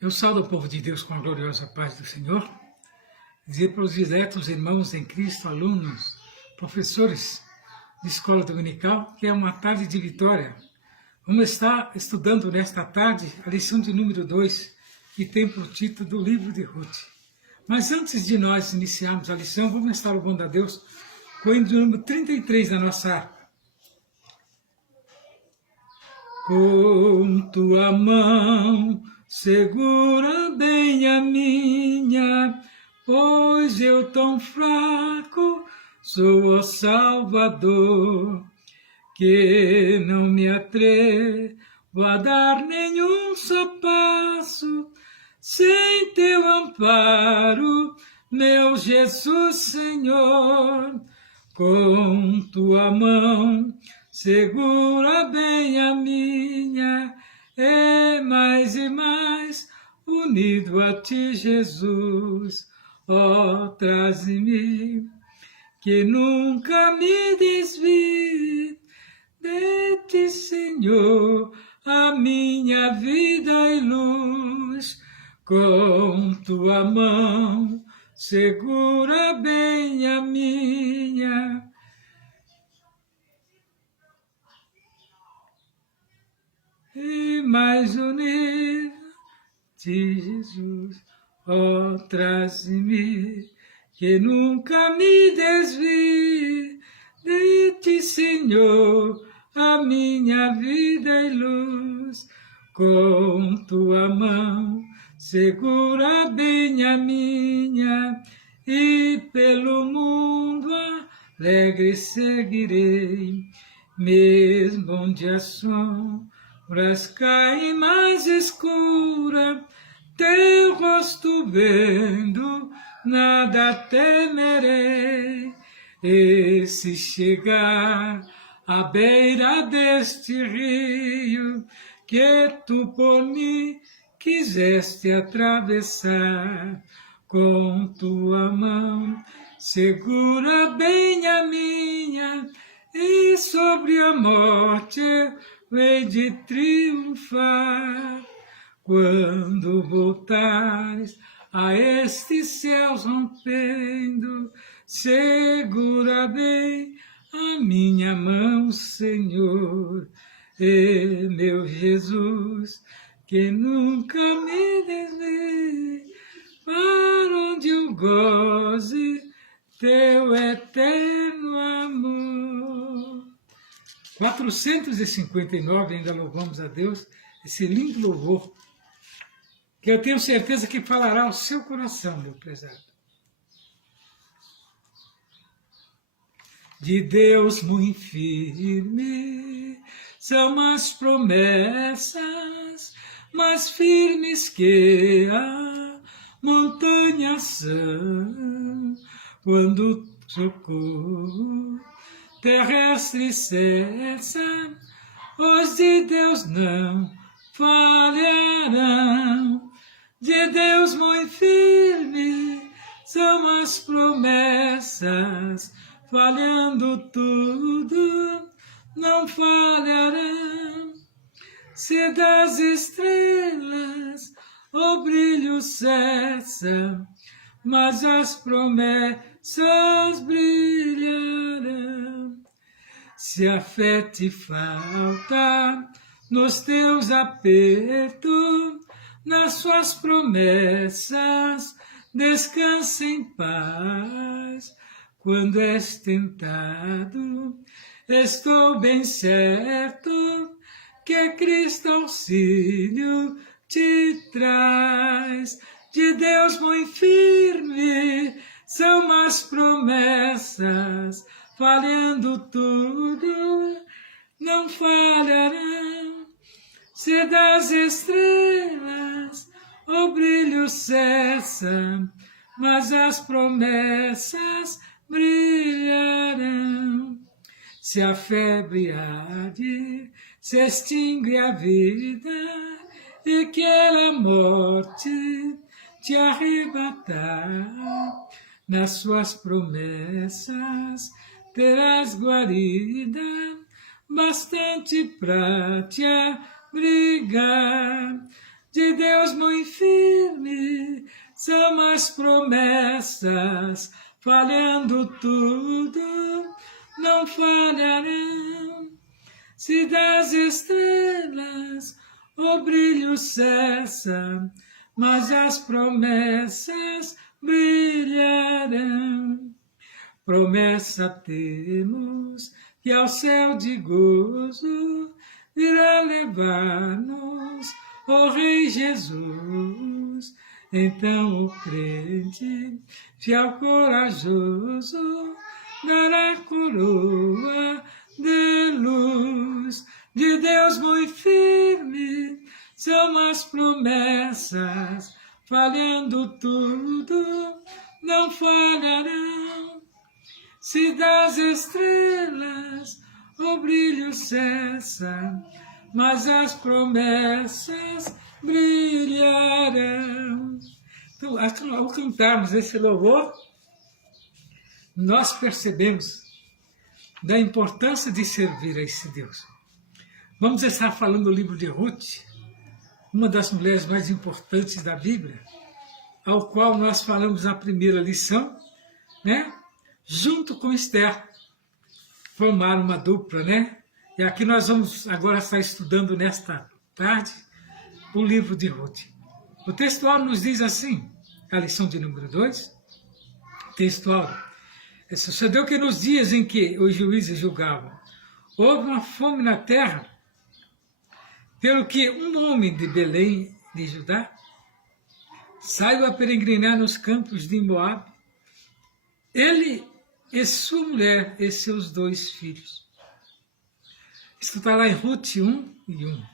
Eu saúdo o povo de Deus com a gloriosa paz do Senhor. Dizer para os diletos irmãos em Cristo, alunos, professores de escola dominical, que é uma tarde de vitória. Vamos estar estudando nesta tarde a lição de número 2, que tem por título do livro de Ruth. Mas antes de nós iniciarmos a lição, vamos estar louvando a Deus com o hino de número 33 da nossa harpa. Com tua mão segura bem a minha, pois eu tão fraco sou, ó Salvador, que não me atrevo a dar nenhum só passo sem teu amparo, meu Jesus Senhor. Com tua mão segura bem a minha, e mais unido a ti, Jesus, ó, traze-me, que nunca me desvie de ti, Senhor, a minha vida e luz. Com tua mão segura bem a minha, e mais unido a ti, Jesus, ó, traze-me, que nunca me desvie de ti, Senhor, a minha vida e luz. Com tua mão segura bem a minha, e pelo mundo alegre seguirei, mesmo onde a sombras caem mais escura, teu rosto vendo, nada temerei. E se chegar à beira deste rio, que tu por mim quiseste atravessar, com tua mão segura bem a minha, e sobre a morte eu hei de triunfar. Quando voltares a estes céus rompendo, segura bem a minha mão, Senhor, e meu Jesus, que nunca me desvie, para onde eu goze teu eterno amor. 459, ainda louvamos a Deus, esse lindo louvor, que eu tenho certeza que falará ao seu coração, meu prezado. De Deus muito firme são as promessas, mais firmes que a montanha são, quando socorro terrestre cessa, os de Deus não falharão. De Deus muito firme são as promessas, falhando tudo, não falharão. Se das estrelas o brilho cessa, mas as promessas brilharão. Se a fé te falta nos teus apertos, nas suas promessas descansa em paz. Quando és tentado, estou bem certo que Cristo auxílio te traz. De Deus muito firme são as promessas, falhando tudo, não falharão. Se das estrelas o brilho cessa, mas as promessas brilharão. Se a febre arde, se extingue a vida, e que a morte te arrebatar, nas suas promessas terás guarida, bastante pra te abrigar. de Deus muito firme, são as promessas, falhando tudo, não falharão. Se das estrelas o brilho cessa, mas as promessas brilharão. Promessa temos que ao céu de gozo virá levar-nos o Rei Jesus. Então o crente, fiel corajoso, dará coroa de luz. De Deus muito firme são as promessas, falhando tudo, não falharão. Se das estrelas o brilho cessa, mas as promessas brilharão. Então, ao cantarmos esse louvor, nós percebemos da importância de servir a esse Deus. Vamos estar falando do livro de Ruth, uma das mulheres mais importantes da Bíblia, ao qual nós falamos na primeira lição, né? Junto com Esther, formaram uma dupla, né? E aqui nós vamos agora estar estudando nesta tarde o livro de Ruth. O textual nos diz assim, a lição de número 2, textual: sucedeu que nos dias em que os juízes julgavam, houve uma fome na terra, pelo que um homem de Belém de Judá saiu a peregrinar nos campos de Moabe, ele e sua mulher e seus 2 filhos. Isso está lá em Ruth 1:1.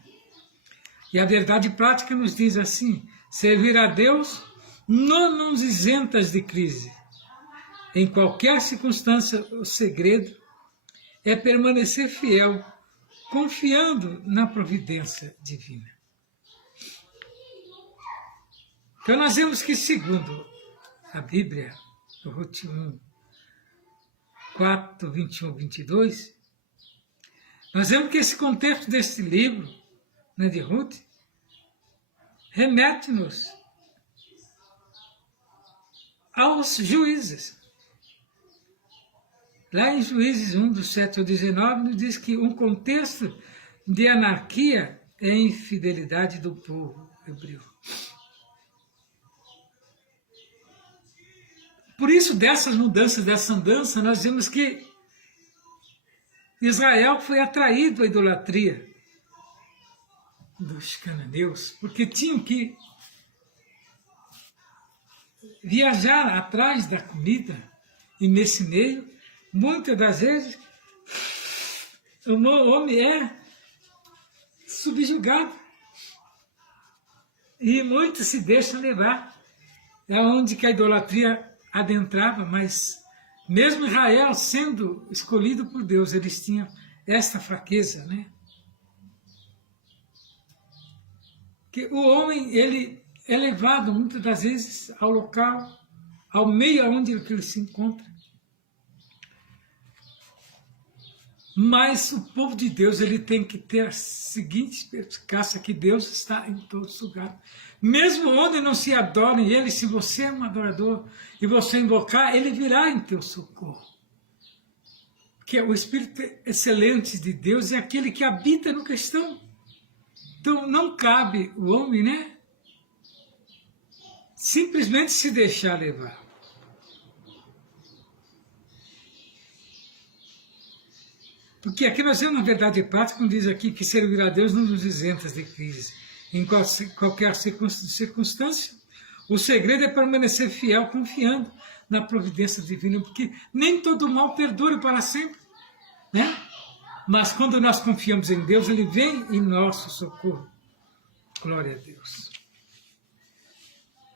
E a verdade prática nos diz assim: servir a Deus não nos isentas de crise. Em qualquer circunstância, o segredo é permanecer fiel, confiando na providência divina. Então nós vemos que, segundo a Bíblia, Ruth 1:4, 21, 22, nós vemos que esse contexto desse livro, né, de Ruth, remete-nos aos juízes. Lá em Juízes 1, do 7 ao 19, nos diz que um contexto de anarquia é a infidelidade do povo hebreu. Por isso, dessas mudanças, dessa andança, nós vemos que Israel foi atraído à idolatria dos cananeus, porque tinham que viajar atrás da comida, e nesse meio, muitas das vezes, o homem é subjugado e muitos se deixam levar. É onde que a idolatria adentrava, mas mesmo Israel sendo escolhido por Deus, eles tinham esta fraqueza, né? Que o homem, ele é levado muitas das vezes ao local, ao meio onde ele se encontra. Mas o povo de Deus, ele tem que ter a seguinte perspicácia, que Deus está em todos os lugares. Mesmo onde não se adorem ele, se você é um adorador e você invocar, ele virá em teu socorro. Porque o Espírito excelente de Deus é aquele que habita no cristão. Então não cabe o homem, né, simplesmente se deixar levar. Porque aqui nós temos uma verdade prática, como diz aqui, que servir a Deus não nos isenta de crise. Em qualquer circunstância, o segredo é permanecer fiel, confiando na providência divina, porque nem todo mal perdura para sempre, né? Mas quando nós confiamos em Deus, Ele vem em nosso socorro. Glória a Deus.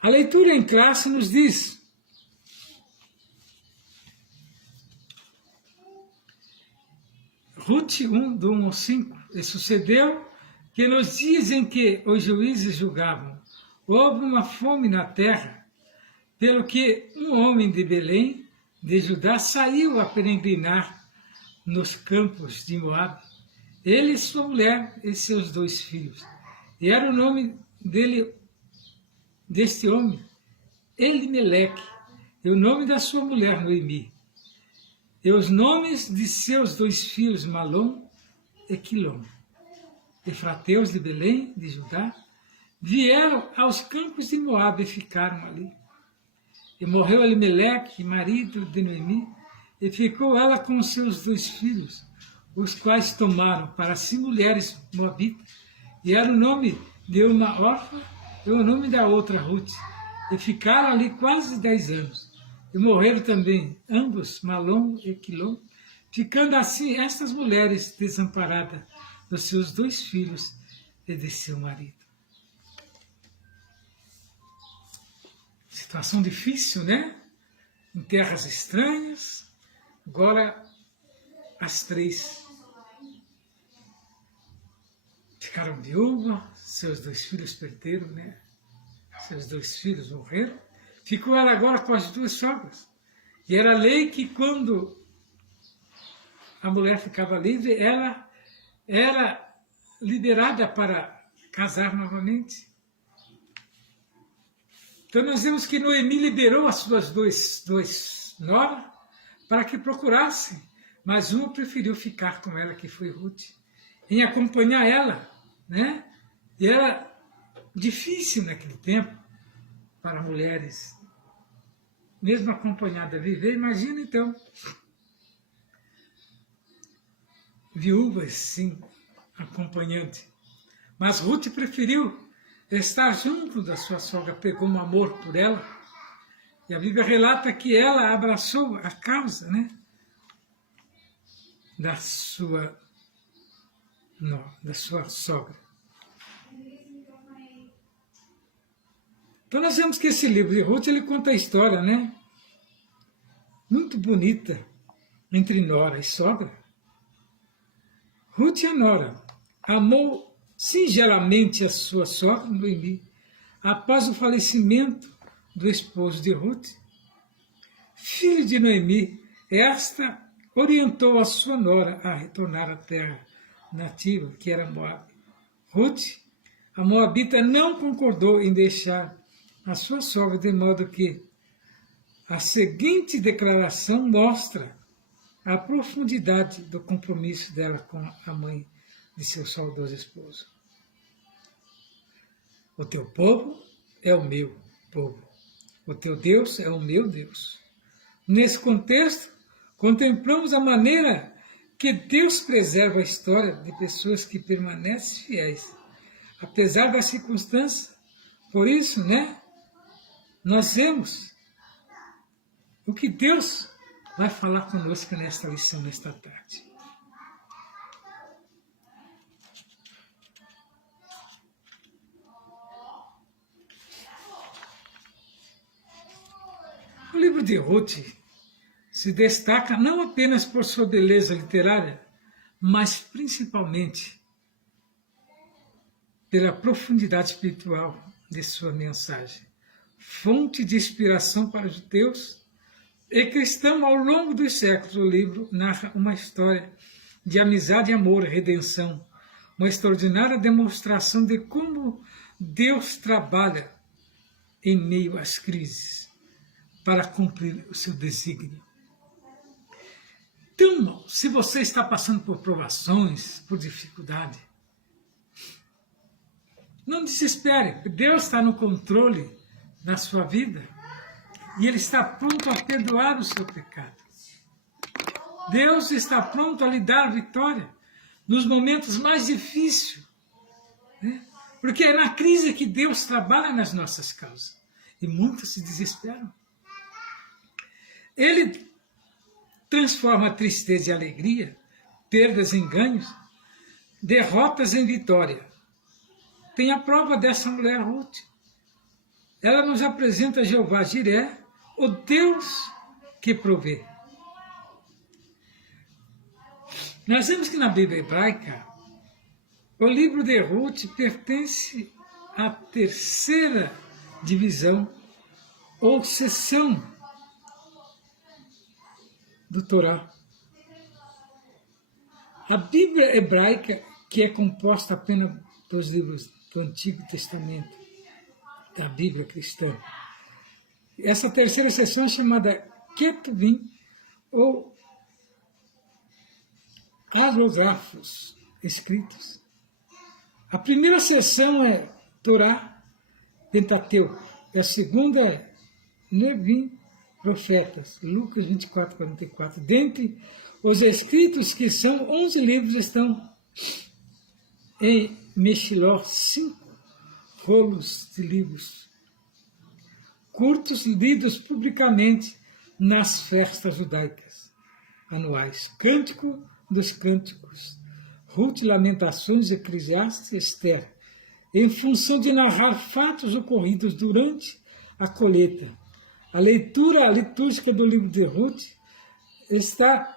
A leitura em classe nos diz: Ruth 1, do 1 ao 5, e sucedeu que nos dias em que os juízes julgavam, houve uma fome na terra, pelo que um homem de Belém, de Judá, saiu a peregrinar nos campos de Moabe, ele, sua mulher e seus 2 filhos. E era o nome deste homem, Elimeleque, e o nome da sua mulher, Noemi, e os nomes de seus 2 filhos, Malom e Quilom, efrateus de Belém, de Judá, vieram aos campos de Moabe e ficaram ali. E morreu Elimeleque, marido de Noemi, e ficou ela com seus 2 filhos, os quais tomaram para si mulheres moabitas, e era o nome de uma órfã e o nome da outra Ruth, e ficaram ali quase 10 anos. E morreram também ambos, Malom e Quilom, ficando assim estas mulheres desamparadas dos seus 2 filhos e de seu marido. Situação difícil, né? Em terras estranhas. Agora as 3 ficaram viúvas, seus 2 filhos perderam, né? Seus 2 filhos morreram. Ficou ela agora com as 2 sogras. E era lei que quando a mulher ficava livre, ela era liberada para casar novamente. Então nós vemos que Noemi liberou as suas 2 noras para que procurassem, mas uma preferiu ficar com ela, que foi Ruth, em acompanhar ela, né? E era difícil naquele tempo para mulheres, mesmo acompanhada, viver. Imagina então, viúvas, sim, acompanhante. Mas Ruth preferiu estar junto da sua sogra, pegou um amor por ela, e a Bíblia relata que ela abraçou a causa, né, da sua sogra. Então nós vemos que esse livro de Ruth, ele conta a história, né, muito bonita, entre nora e sogra. Ruth, a nora, amou singelamente a sua sogra, Noemi, após o falecimento do esposo de Ruth. Filho de Noemi, esta orientou a sua nora a retornar à terra nativa, que era Moabe. Ruth, a moabita, não concordou em deixar a sua sogra, de modo que a seguinte declaração mostra a profundidade do compromisso dela com a mãe de seu saudoso esposo. O teu povo é o meu povo. O teu Deus é o meu Deus. Nesse contexto, contemplamos a maneira que Deus preserva a história de pessoas que permanecem fiéis, apesar das circunstâncias. Por isso, né, nós vemos o que Deus vai falar conosco nesta lição, nesta tarde. O livro de Ruth se destaca não apenas por sua beleza literária, mas principalmente pela profundidade espiritual de sua mensagem, fonte de inspiração para os judeus e cristãos ao longo dos séculos. O livro narra uma história de amizade, amor e redenção, uma extraordinária demonstração de como Deus trabalha em meio às crises para cumprir o seu desígnio. Então, se você está passando por provações, por dificuldade, não desespere. Deus está no controle da sua vida e Ele está pronto a perdoar o seu pecado. Deus está pronto a lhe dar vitória nos momentos mais difíceis, né? Porque é na crise que Deus trabalha nas nossas causas e muitos se desesperam. Ele transforma tristeza em alegria, perdas em ganhos, derrotas em vitória. Tem a prova dessa mulher Ruth. Ela nos apresenta Jeová Jiré, o Deus que provê. Nós vemos que na Bíblia hebraica, o livro de Ruth pertence à terceira divisão ou seção do Torá. A Bíblia hebraica, que é composta apenas dos livros do Antigo Testamento, da Bíblia cristã. Essa terceira seção é chamada Ketuvim, ou aerográficos escritos. A primeira seção é Torá, Pentateuco. A segunda é Nevim, profetas, Lucas 24, 44. Dentre os escritos, que são 11 livros, estão em Meshiló 5 rolos de livros curtos, lidos publicamente nas festas judaicas anuais. Cântico dos Cânticos, Ruth, Lamentações, Eclesiastes, Esther, em função de narrar fatos ocorridos durante a colheita. A leitura litúrgica do livro de Ruth está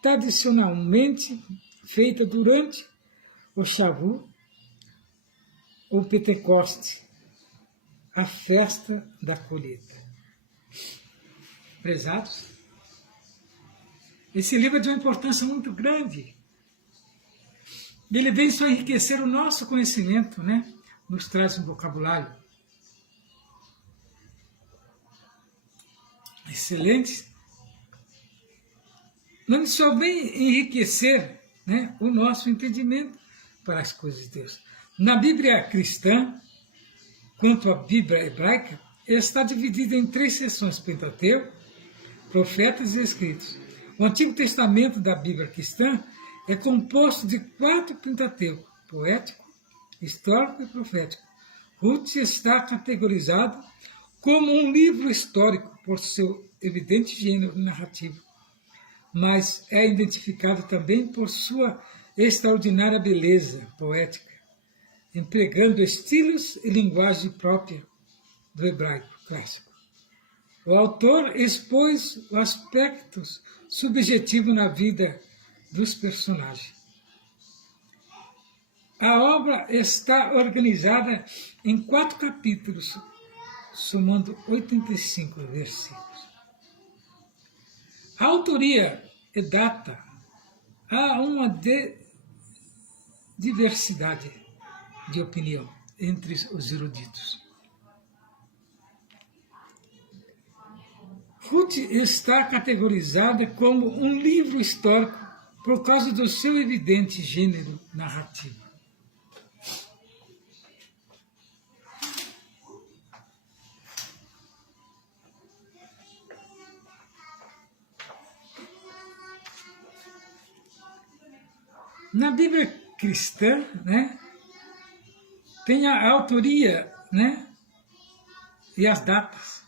tradicionalmente feita durante o Shavu, ou Pentecoste, a festa da colheita. Prezados, esse livro é de uma importância muito grande. Ele vem só enriquecer o nosso conhecimento, né? Nos traz um vocabulário excelente. Não só vem enriquecer, né, o nosso entendimento para as coisas de Deus. Na Bíblia cristã, quanto à Bíblia hebraica, está dividida em 3 seções: Pentateuco, Profetas e Escritos. O Antigo Testamento da Bíblia cristã é composto de 4 Pentateuco: poético, histórico e profético. Ruth está categorizado como um livro histórico por seu evidente gênero narrativo, mas é identificado também por sua extraordinária beleza poética, empregando estilos e linguagem própria do hebraico clássico. O autor expôs os aspectos subjetivos na vida dos personagens. A obra está organizada em 4 capítulos, somando 85 versículos. A autoria e data, há uma diversidade de opinião entre os eruditos. Ruth está categorizada como um livro histórico por causa do seu evidente gênero narrativo. Na Bíblia cristã, né, tem a autoria, né, e as datas.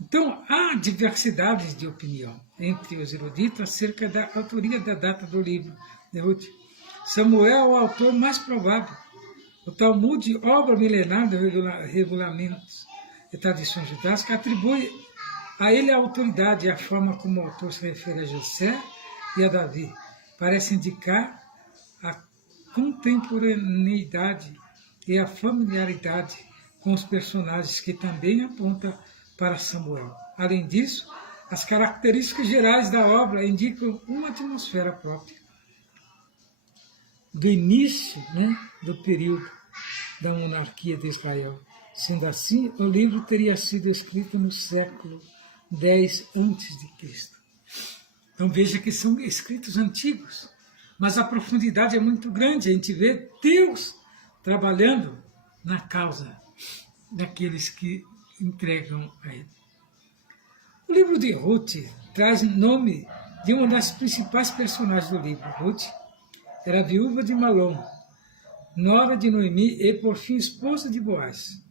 Então, há diversidade de opinião entre os eruditos acerca da autoria da data do livro de Ruth. Samuel é o autor mais provável. O Talmud, obra milenar de regulamentos e tradições judaicas, atribui a ele a autoridade e a forma como o autor se refere a José e a Davi. Parece indicar a contemporaneidade e a familiaridade com os personagens, que também aponta para Samuel. Além disso, as características gerais da obra indicam uma atmosfera própria do início, né, do período da monarquia de Israel. Sendo assim, o livro teria sido escrito no século X a.C. Então veja que são escritos antigos, mas a profundidade é muito grande. A gente vê Deus trabalhando na causa daqueles que entregam a ele. O livro de Ruth traz o nome de uma das principais personagens do livro. Ruth era viúva de Malom, nora de Noemi e, por fim, esposa de Boaz.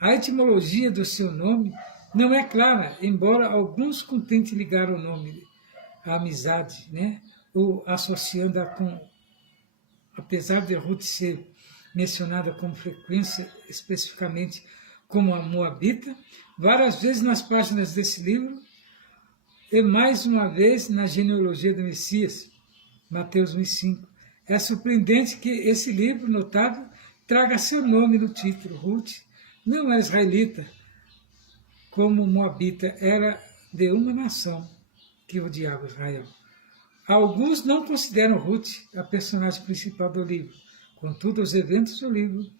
A etimologia do seu nome não é clara, embora alguns contentem ligar o nome à amizade, né, ou associando-a com, apesar de Ruth ser mencionada com frequência, especificamente como a Moabita, várias vezes nas páginas desse livro, e mais uma vez na genealogia do Messias, Mateus 1,5. É surpreendente que esse livro notável traga seu nome no título. Ruth não é israelita, como Moabita era de uma nação que odiava Israel. Alguns não consideram Ruth a personagem principal do livro, Contudo, os eventos do livro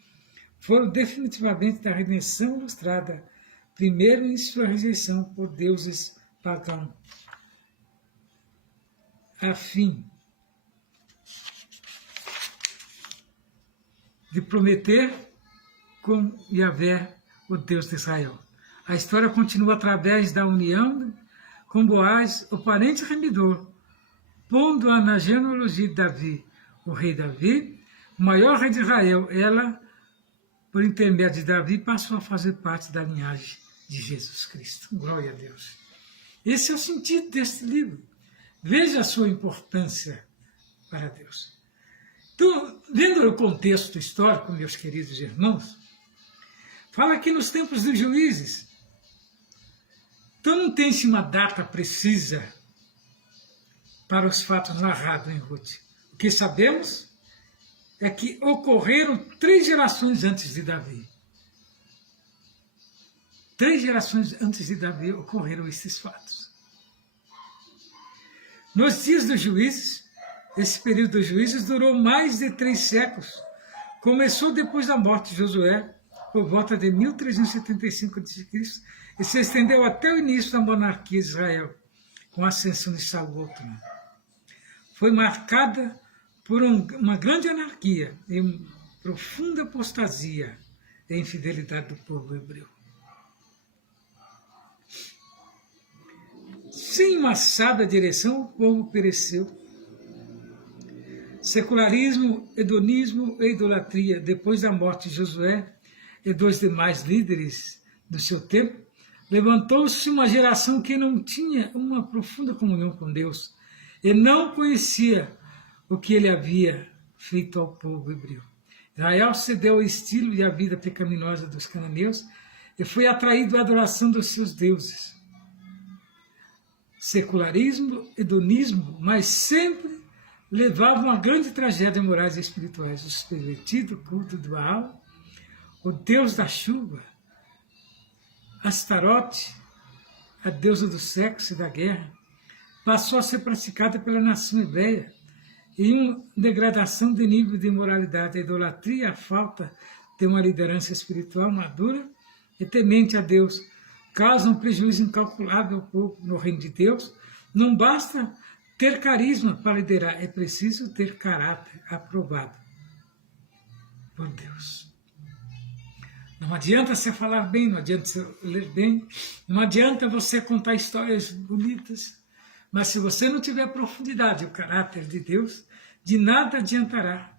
foram definitivamente da redenção ilustrada, primeiro em sua rejeição por deuses pagãos, a fim de prometer com Yahvé, o Deus de Israel. A história continua através da união com Boaz, o parente remidor, pondo-a na genealogia de Davi, o rei Davi, o maior rei de Israel. Ela, por intermédio de Davi, passou a fazer parte da linhagem de Jesus Cristo. Glória a Deus. Esse é o sentido deste livro. Veja a sua importância para Deus. Então, vendo o contexto histórico, meus queridos irmãos, fala que nos tempos dos juízes, então não tem-se uma data precisa para os fatos narrados em Ruth. O que sabemos é que ocorreram 3 gerações antes de Davi. 3 gerações antes de Davi ocorreram esses fatos. Nos dias dos juízes, esse período dos juízes durou mais de 3 séculos. Começou depois da morte de Josué, por volta de 1375 a.C., e se estendeu até o início da monarquia de Israel, com a ascensão de Saul ao trono. Foi marcada por uma grande anarquia e profunda apostasia e infidelidade do povo hebreu. Sem uma sábia direção, o povo pereceu. Secularismo, hedonismo e idolatria, depois da morte de Josué e dos demais líderes do seu tempo, levantou-se uma geração que não tinha uma profunda comunhão com Deus e não conhecia o que ele havia feito ao povo hebreu. Israel cedeu ao estilo e à vida pecaminosa dos cananeus e foi atraído à adoração dos seus deuses. Secularismo, hedonismo, mas sempre levavam a grande tragédia morais e espirituais. O pervertido culto do Baal, o deus da chuva, Astarote, a deusa do sexo e da guerra, passou a ser praticada pela nação hebreia em uma degradação de nível de moralidade. A idolatria e a falta de uma liderança espiritual madura e temente a Deus causam um prejuízo incalculável ao povo. No reino de Deus, não basta ter carisma para liderar, é preciso ter caráter aprovado por Deus. Não adianta você falar bem, não adianta você ler bem, não adianta você contar histórias bonitas, mas se você não tiver profundidade, o caráter de Deus, de nada adiantará.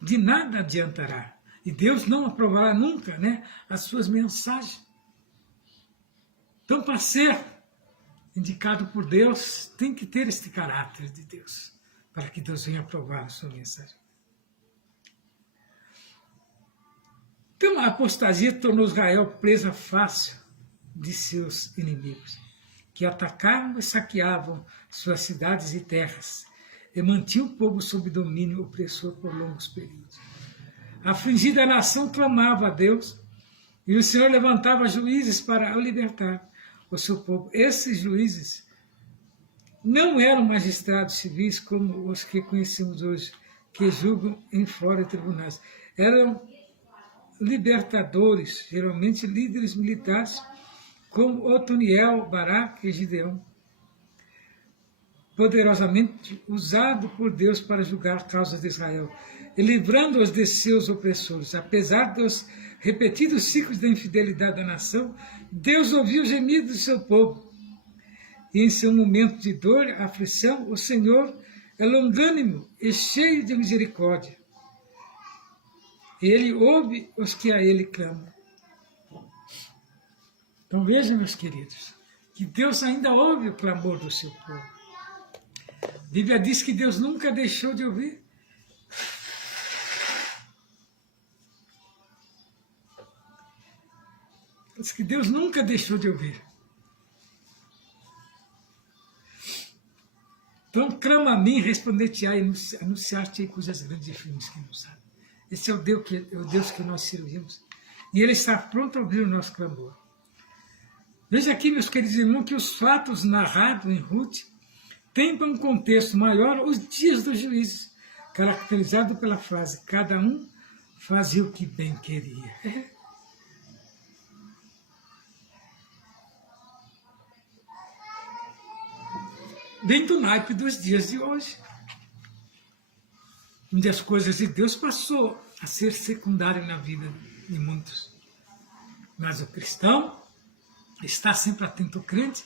De nada adiantará. E Deus não aprovará nunca, as suas mensagens. Então, para ser indicado por Deus, tem que ter este caráter de Deus, para que Deus venha aprovar a sua mensagem. Então, a apostasia tornou Israel presa fácil de seus inimigos, que atacavam e saqueavam suas cidades e terras, e mantinham o povo sob domínio opressor por longos períodos. A afligida nação clamava a Deus, e o Senhor levantava juízes para o libertar o seu povo. Esses juízes não eram magistrados civis como os que conhecemos hoje, que julgam em fora de tribunais. Eram libertadores, geralmente líderes militares, como Otoniel, Baraque e Gideão, poderosamente usado por Deus para julgar causas de Israel, e livrando-os de seus opressores. Apesar dos repetidos ciclos da infidelidade da nação, Deus ouviu o gemido do seu povo. E em seu momento de dor, aflição, o Senhor é longânimo e cheio de misericórdia. Ele ouve os que a Ele clamam. Então vejam, meus queridos, que Deus ainda ouve o clamor do seu povo. A Bíblia diz que Deus nunca deixou de ouvir. Diz que Deus nunca deixou de ouvir. Então clama a mim, responder-te-á e anunciar-te coisas grandes e firmes que não sabe. Esse é o Deus que nós servimos. E Ele está pronto a ouvir o nosso clamor. Veja aqui, meus queridos irmãos, que os fatos narrados em Ruth tem para um contexto maior os dias dos juízes, caracterizado pela frase, cada um fazia o que bem queria. Bem do naipe dos dias de hoje, onde as coisas de Deus passou a ser secundário na vida de muitos. Mas o cristão está sempre atento ao crente,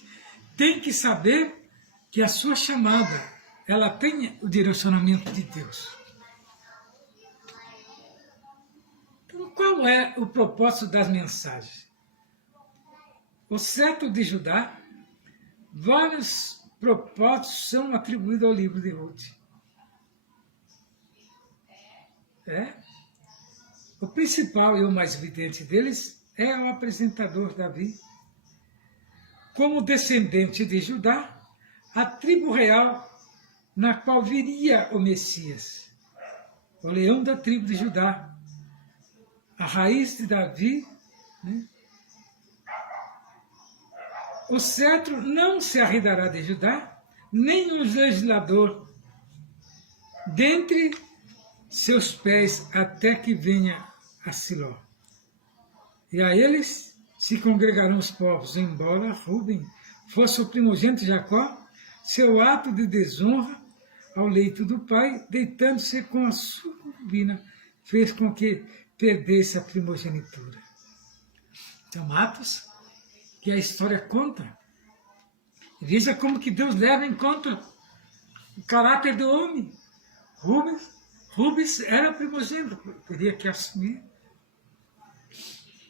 tem que saber que a sua chamada, ela tem o direcionamento de Deus. Então, qual é o propósito das mensagens? O cetro de Judá, vários propósitos são atribuídos ao livro de Ruth. O principal e o mais evidente deles é o apresentador Davi. Como descendente de Judá, a tribo real na qual viria o Messias, o leão da tribo de Judá, a raiz de Davi, né? O cetro não se arredará de Judá, nem um legislador dentre seus pés até que venha a Siló. E a eles se congregarão os povos, embora Rubem fosse o primogênito de Jacó, seu ato de desonra ao leito do pai, deitando-se com a sua concubina, fez com que perdesse a primogenitura. São atos que a história conta. Veja como que Deus leva em conta o caráter do homem. Rubens era primogênito, teria que assumir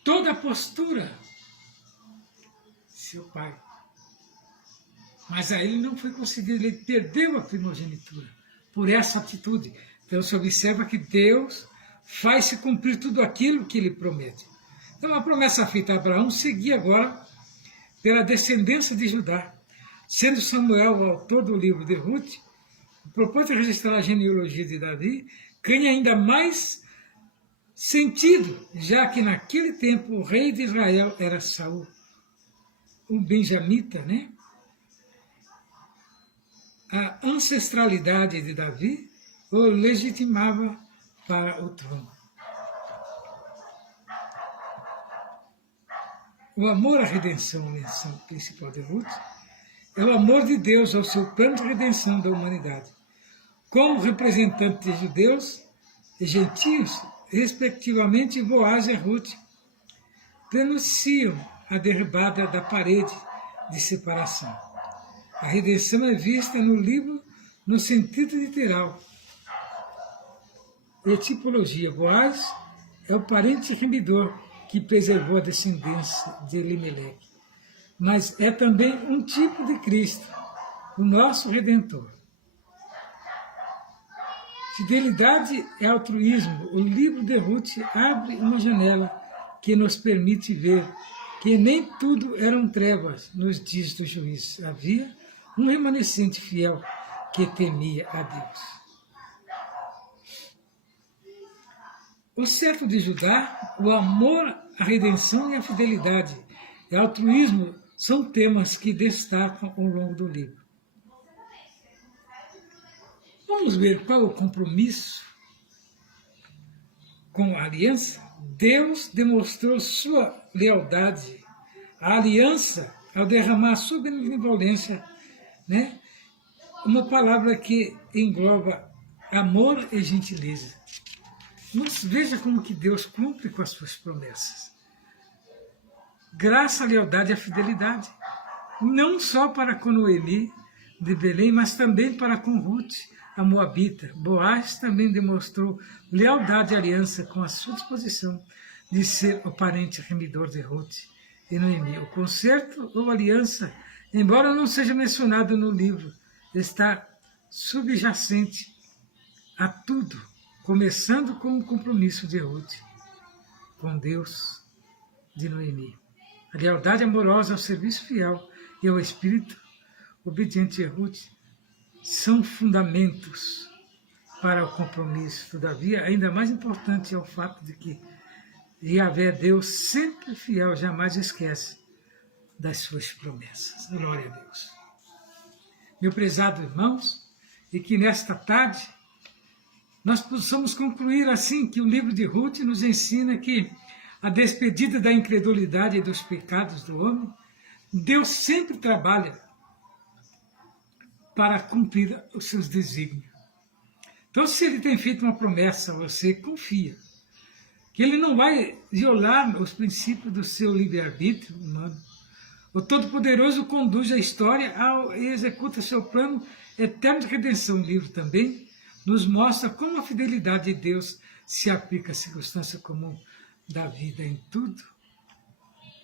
toda a postura seu pai. Mas a ele não foi concedido, ele perdeu a primogenitura por essa atitude. Então se observa que Deus faz se cumprir tudo aquilo que ele promete. Então a promessa feita a Abraão seguia agora pela descendência de Judá. Sendo Samuel o autor do livro de Ruth, o propósito de registrar a genealogia de Davi ganha ainda mais sentido, já que naquele tempo o rei de Israel era Saul, um benjamita, né? A ancestralidade de Davi o legitimava para o trono. O amor à redenção, a menção principal de Ruth, é o amor de Deus ao seu plano de redenção da humanidade. Como representante de judeus e gentios, respectivamente, Boaz e Ruth denunciam a derrubada da parede de separação. A redenção é vista no livro no sentido literal. E tipologia, Boaz é o parente remidor que preservou a descendência de Elimeleque. Mas é também um tipo de Cristo, o nosso Redentor. Fidelidade é altruísmo. O livro de Ruth abre uma janela que nos permite ver que nem tudo eram trevas nos dias do juízo. Havia um remanescente fiel que temia a Deus. O cetro de Judá, o amor, a redenção e a fidelidade e altruísmo são temas que destacam ao longo do livro. Vamos ver qual é o compromisso com a aliança. Deus demonstrou sua lealdade à aliança ao derramar sua benevolência, né? Uma palavra que engloba amor e gentileza. Mas veja como que Deus cumpre com as suas promessas. Graça, lealdade e fidelidade. Não só para com Noemi de Belém, mas também para com Ruth, a Moabita. Boaz também demonstrou lealdade e aliança com a sua disposição de ser o parente remidor de Ruth e Noemi. O concerto ou aliança, embora não seja mencionado no livro, está subjacente a tudo, começando com o compromisso de Ruth com Deus, de Noemi. A lealdade amorosa ao serviço fiel e ao espírito obediente de Ruth são fundamentos para o compromisso. Todavia, ainda mais importante é o fato de que Yahvé, Deus, sempre fiel, jamais esquece das suas promessas. Glória a Deus. meu prezado irmãos, e que nesta tarde nós possamos concluir assim que o livro de Ruth nos ensina que, a despedida da incredulidade e dos pecados do homem, Deus sempre trabalha para cumprir os seus desígnios. Então, se Ele tem feito uma promessa a você, confia que Ele não vai violar os princípios do seu livre-arbítrio humano. O Todo-Poderoso conduz a história e executa seu plano eterno de redenção. O livro também nos mostra como a fidelidade de Deus se aplica à circunstância comum da vida. Em tudo,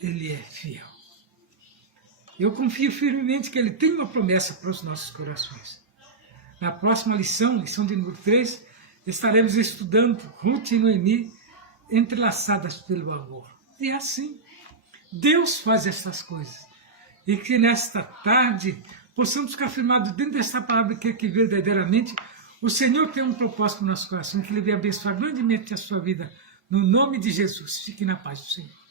Ele é fiel. Eu confio firmemente que Ele tem uma promessa para os nossos corações. Na próxima lição de número 3, estaremos estudando Ruth e Noemi entrelaçadas pelo amor. E assim, Deus faz essas coisas. E que nesta tarde possamos ficar firmados dentro dessa palavra que verdadeiramente o Senhor tem um propósito no nosso coração, que Ele venha abençoar grandemente a sua vida. No nome de Jesus, fique na paz do Senhor.